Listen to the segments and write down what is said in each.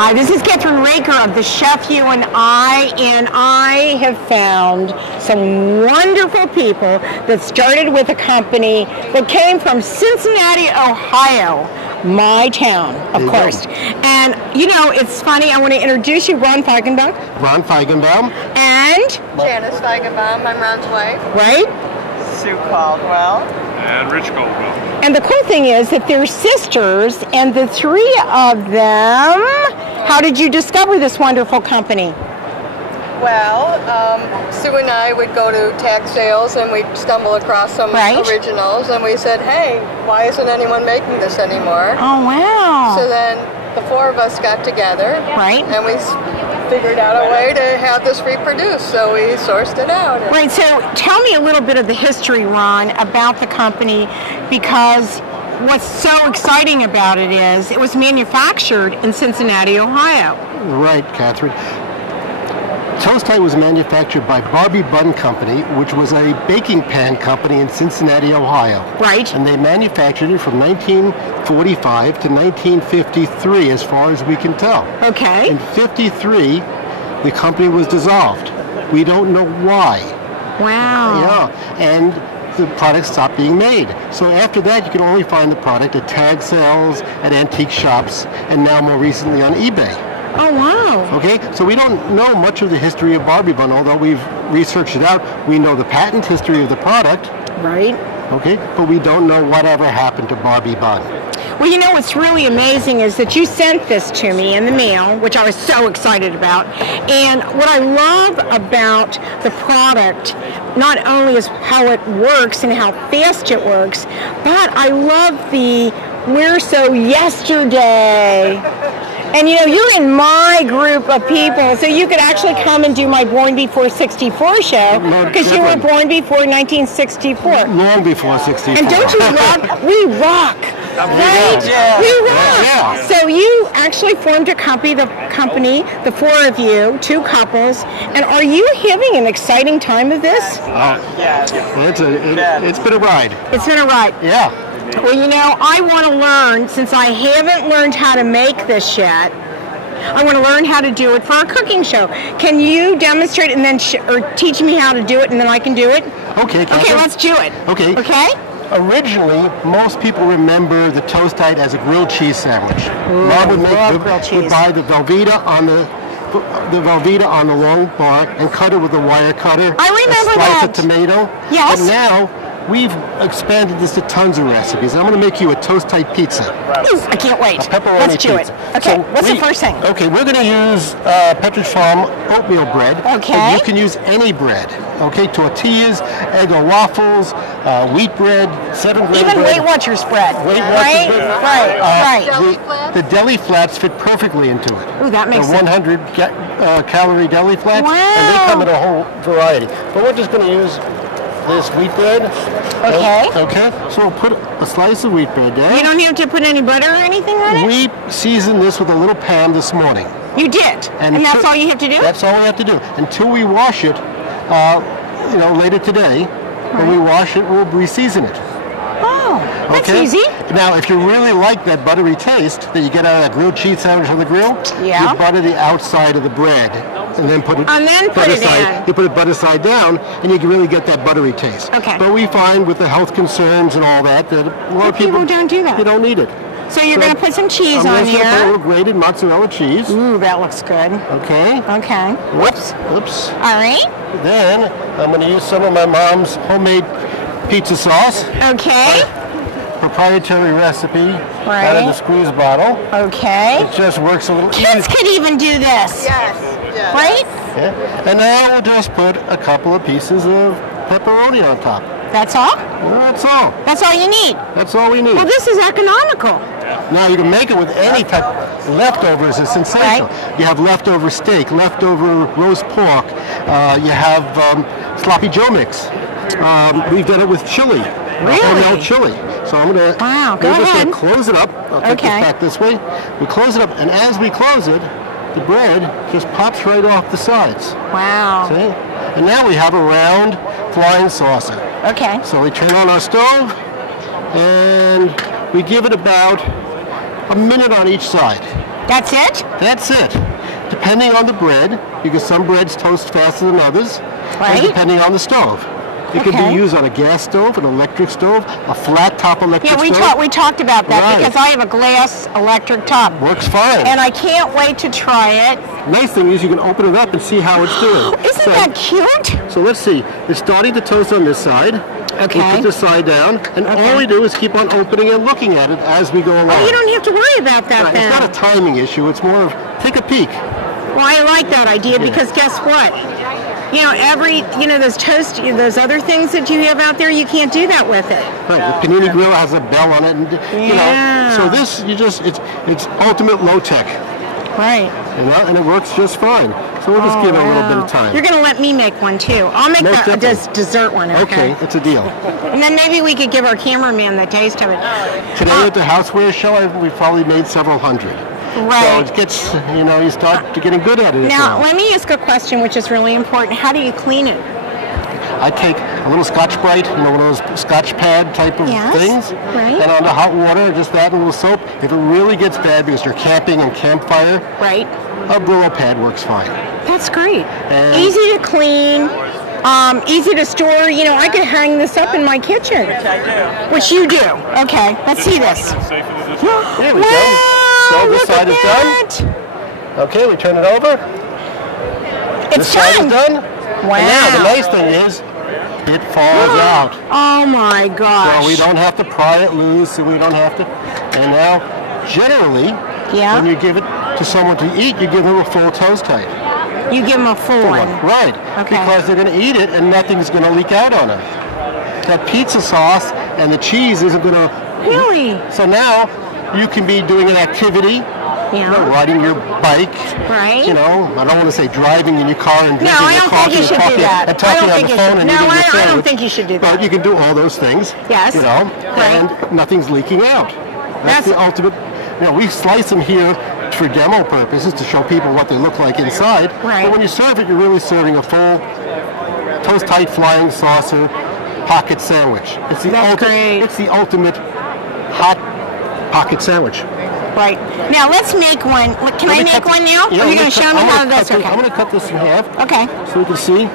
Hi, this is Kathryn Raaker of the Chef You and I have found some wonderful people that started with a company that came from Cincinnati, Ohio, my town, of course. And, you know, it's funny, I want to introduce you, Ron Feigenbaum. Ron Feigenbaum. And? Janice Feigenbaum, I'm Ron's wife. Right? Sue Caldwell. And Rich Caldwell. And the cool thing is that they're sisters, and the three of them, how did you discover this wonderful company? Well, Sue and I would go to tax sales and we'd stumble across some originals, and we said, hey, why isn't anyone making this anymore? Oh, wow. So then the four of us got together, and we figured out a way to have this reproduced, so we sourced it out. Right, so tell me a little bit of the history, Ron, about the company, because what's so exciting about it is it was manufactured in Cincinnati, Ohio. Right, Kathryn. ToasTite was manufactured by Barbie Bun Company, which was a baking pan company in Cincinnati, Ohio. Right. And they manufactured it from 1945 to 1953, as far as we can tell. Okay. In 53, the company was dissolved. We don't know why. Wow. Yeah, and the product stopped being made. So after that, you can only find the product at tag sales, at antique shops, and now more recently on eBay. Oh, wow. Okay, so we don't know much of the history of Barbie Bun, although we've researched it out. We know the patent history of the product. Right. Okay, but we don't know whatever happened to Barbie Bun. Well, you know what's really amazing is that you sent this to me in the mail, which I was so excited about. And what I love about the product, not only is how it works and how fast it works, but I love the "We're So Yesterday." And you know, you're in my group of people, so you could actually come and do my Born Before 64 show, because you were born before 1964. Long before 64. And don't you love, we rock, right? Yeah. We rock. Yeah. So you actually formed a company, the four of you, two couples, and are you having an exciting time of this? It's been a ride. It's been a ride. Yeah. Well, you know, I want to learn, since I haven't learned how to make this yet, I want to learn how to do it for our cooking show. Can you demonstrate and then or teach me how to do it, and then I can do it? Okay, Kathryn. Okay, let's do it. Okay. Okay? Originally, most people remember the ToasTite as a grilled cheese sandwich. Mom would buy the Velveeta on the long bar and cut it with a wire cutter. I remember a slice that. of tomato. Yes. But now we've expanded this to tons of recipes. I'm going to make you a ToasTite pizza. Ooh, I can't wait. A pepperoni Let's do pizza. it. Okay, So what's the first thing? Okay, we're going to use Pepperidge Farm oatmeal bread. Okay. But you can use any bread. Okay, tortillas, Eggo waffles, wheat bread, 7-grain bread. Even Weight Watchers bread. Weight Watchers bread. Right. The deli flats fit perfectly into it. Ooh, that makes the 100 calorie deli flats. Wow. And they come in a whole variety. But we're just going to use this wheat bread. Okay. Okay. So we'll put a slice of wheat bread there. You don't have to put any butter or anything on it? We seasoned this with a little Pam this morning. You did? And that's all you have to do? That's all we have to do. Until we wash it, later today. When we wash it, we'll re-season it. Oh, that's easy. Now, if you really like that buttery taste that you get out of that grilled cheese sandwich on the grill, you butter the outside of the bread and then put it You put it butter side down, and you can really get that buttery taste. Okay. But we find with the health concerns and all that a lot of people don't do that. You don't need it. So you're going to put some cheese on I'm here. going to put a little grated mozzarella cheese. Ooh, that looks good. Okay. Okay. Whoops. Oops. All right. Then I'm going to use some of my mom's homemade pizza sauce. Okay. Proprietary recipe out of the squeeze bottle. Okay. It just works a little. Kids could even do this. Yes. Right? Yeah. And now we'll just put a couple of pieces of pepperoni on top. That's all? That's all. That's all you need? That's all we need. Well, this is economical. Now you can make it with any type. Leftovers is sensational. Right. You have leftover steak, leftover roast pork. You have sloppy Joe mix. We've done it with chili. Really? Chili. So I'm gonna. Wow. Go ahead. Just gonna close it up. I'll take this back this way. We close it up, and as we close it, the bread just pops right off the sides. Wow. See? And now we have a round flying saucer. Okay. So we turn on our stove, and we give it about a minute on each side. That's it? That's it. Depending on the bread, because some breads toast faster than others, right? And depending on the stove. It can be used on a gas stove, an electric stove, a flat top electric stove. Yeah, we talked about that because I have a glass electric top. Works fine. And I can't wait to try it. Nice thing is you can open it up and see how it's doing. Isn't that cute? So let's see. It's starting to toast on this side. Okay. We put this side down, and all we do is keep on opening and looking at it as we go along. Oh, you don't have to worry about that then. It's not a timing issue. It's more of take a peek. Well, I like that idea because guess what? You know, those other things that you have out there, you can't do that with it. Right, the panini grill has a bell on it, and you know, so this, it's ultimate low tech. Right. You know, and it works just fine. So we'll just give it a little bit of time. You're going to let me make one too. I'll make the dessert one, okay? Okay, it's a deal. And then maybe we could give our cameraman the taste of it. Today at the Housewares show, we've probably made several hundred. Right. So it gets, you start getting good at it. Now, let me ask a question which is really important. How do you clean it? I take a little Scotch-Brite, one of those Scotch pad type of things, right. and on the hot water, just add a little soap. If it really gets bad because you're camping and campfire, right, a Brillo pad works fine. That's great. Easy to clean, easy to store. You know, I could hang this up in my kitchen. Which I do. Which you do. Okay, let's see this. There we go. So this side is done. Okay, we turn it over. It's this side is done. Wow. And now the nice thing is, it falls out. Oh my gosh. So we don't have to pry it loose, and we don't have to. And now, generally, when you give it to someone to eat, you give them a full ToasTite. You give them a full one. Right. Okay. Because they're going to eat it, and nothing's going to leak out on them. That pizza sauce and the cheese isn't going to. Really? So now, you can be doing an activity, riding your bike. Right. I don't want to say driving in your car and drinking I don't think you should do that. And talking on the phone and eating your sandwich. I don't think you should do that. But you can do all those things. Yes. And nothing's leaking out. That's the ultimate. We slice them here for demo purposes to show people what they look like inside. Right. But when you serve it, you're really serving a full ToasTite flying saucer pocket sandwich. It's the ultimate hot pocket sandwich. Right. Now let's make one. Can I make one now? Yeah, or are you going to show me how this? Okay. I'm going to cut this in half. Okay. So you can see.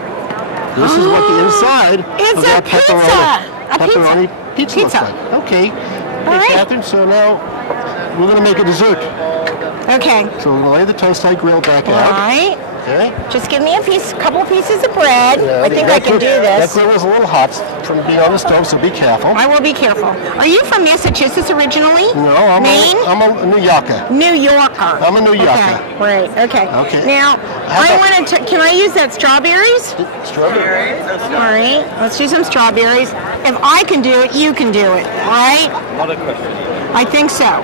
This is what the inside of that pepperoni pizza looks like. Okay. All right. Kathryn, so now we're going to make a dessert. Okay. So we're going to lay the ToasTite grill back out. All right. Okay. Just give me a couple pieces of bread. I think I can do this. That grill is a little hot from being on the stove, so be careful. I will be careful. Are you from Massachusetts originally? No, I'm a New Yorker. New Yorker. I'm a New Yorker. Okay. Right. Okay. Okay. Now, can I use that strawberries? Strawberries. All right. Let's do some strawberries. If I can do it, you can do it. Right? Not a question. I think so.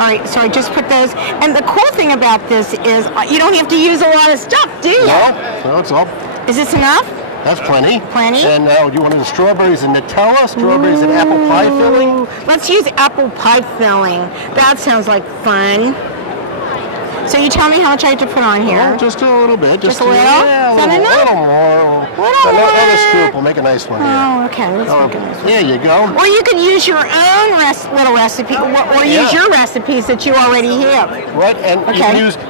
All right, so I just put those. And the cool thing about this is you don't have to use a lot of stuff, do you? No, it's all. Is this enough? That's plenty. Plenty? And now you wanted the strawberries and Nutella, strawberries and apple pie filling? Let's use apple pie filling. That sounds like fun. So you tell me how much I have to put on here? Oh, just a little bit. Just a little? Yeah, Is that enough? A little more. Another scoop will make a nice one here. Oh, okay. Let's make a nice one. There you go. Or you could use your own little recipe, or use your recipes that you already have. Right, and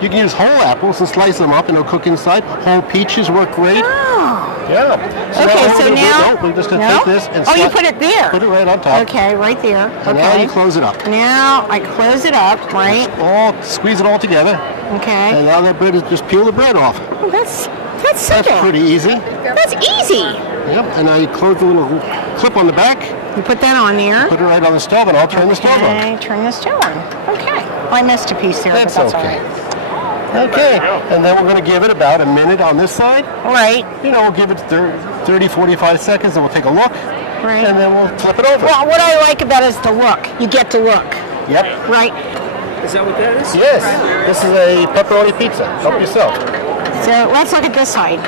you can use whole apples and slice them up and they'll cook inside. Whole peaches work great. Oh. Yeah. So now we're just going to take this and you put it there. Put it right on top. Okay, right there. And now you close it up. Now I close it up, right? Squeeze it all together. Okay. And now that bread is just peel the bread off. Oh, that's simple. That's pretty easy. That's easy. Yep. And now you close the little clip on the back. You put that on there. Put it right on the stove, and I'll turn the stove on. Okay, turn the stove on. Okay. I missed a piece there, that's but that's okay. All right. Okay, and then we're going to give it about a minute on this side. All right. We'll give it 30, 45 seconds, and we'll take a look. Right. And then we'll flip it over. Well, what I like about it is the look. You get to look. Yep. Right. Is that what that is? Yes. This is a pepperoni pizza. Help yourself. So let's look at this side.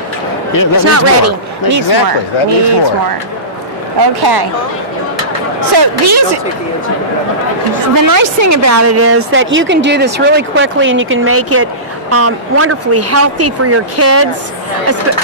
Yeah, it's not ready. Needs more. That needs more. Okay. So the nice thing about it is that you can do this really quickly and you can make it wonderfully healthy for your kids,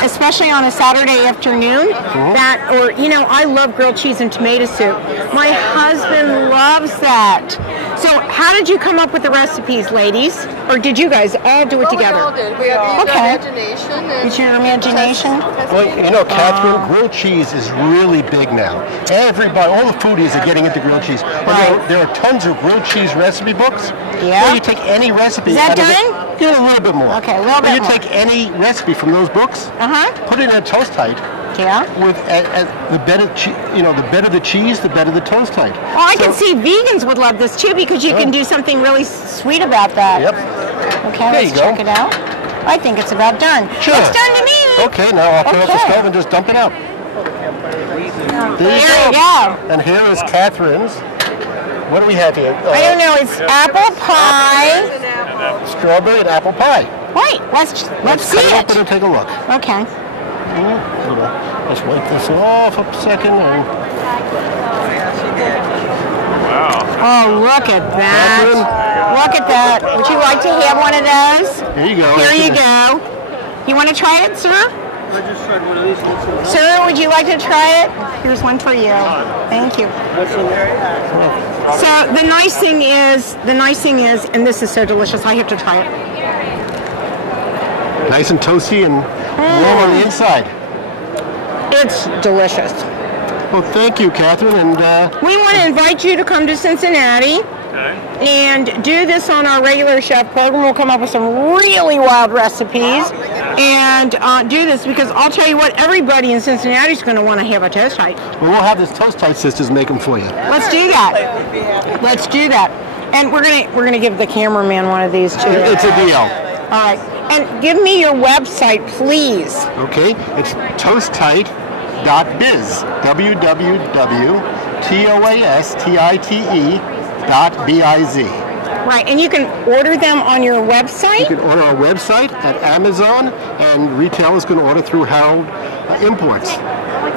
especially on a Saturday afternoon. I love grilled cheese and tomato soup. My husband loves that. So how did you come up with the recipes, ladies? Or did you guys all do it together? We all did. We have imagination. It's your imagination? Well, you know, Kathryn, grilled cheese is really big now. Everybody, all the foodies are getting into grilled cheese. Right. There are tons of grilled cheese recipe books. Yeah. Where you take any recipe. Is that out of done? it, a little bit more. Okay, a little bit You more. take any recipe from those books, put it in a ToasTite. Yeah. With the better, the better the cheese, the better the ToasTite. Well, I can see vegans would love this too because you can do something really sweet about that. Yep. Okay, let's check it out. I think it's about done. Sure. It's done to me. Okay, now I'll put it off the stove and just dump it out. There you go. And here is Kathryn's. What do we have here? I don't know. It's apple pie. Strawberry and apple pie. Wait, let's see it. Open and take a look. Okay. Let's wipe this off a second. Wow. Oh, look at that. Look at that. Would you like to have one of those? Here you go. Here you go. You want to try it, sir? I just tried one of these. Sir, would you like to try it? Here's one for you. Thank you. What's in there? So the nice thing is, and this is so delicious, I have to try it. Nice and toasty and warm on the inside. It's delicious. Well, thank you, Kathryn. And we want to invite you to come to Cincinnati and do this on our regular chef program. We'll come up with some really wild recipes and do this because I'll tell you what, everybody in Cincinnati is going to want to have a ToasTite. Well, we'll have this ToasTite sisters make them for you. Let's do that. Let's do that. And we're gonna give the cameraman one of these too. It's a deal. All right. And give me your website, please. Okay, it's toastite.biz. www.toastite.biz. Right, and you can order them on your website? You can order our website at Amazon, and retailers can order through Harold Imports.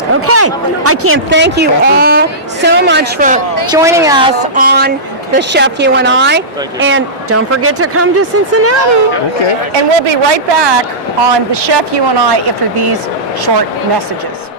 Okay, I can't thank you all so much for joining us on The Chef You and I. And don't forget to come to Cincinnati. Okay. And we'll be right back on The Chef You and I after these short messages.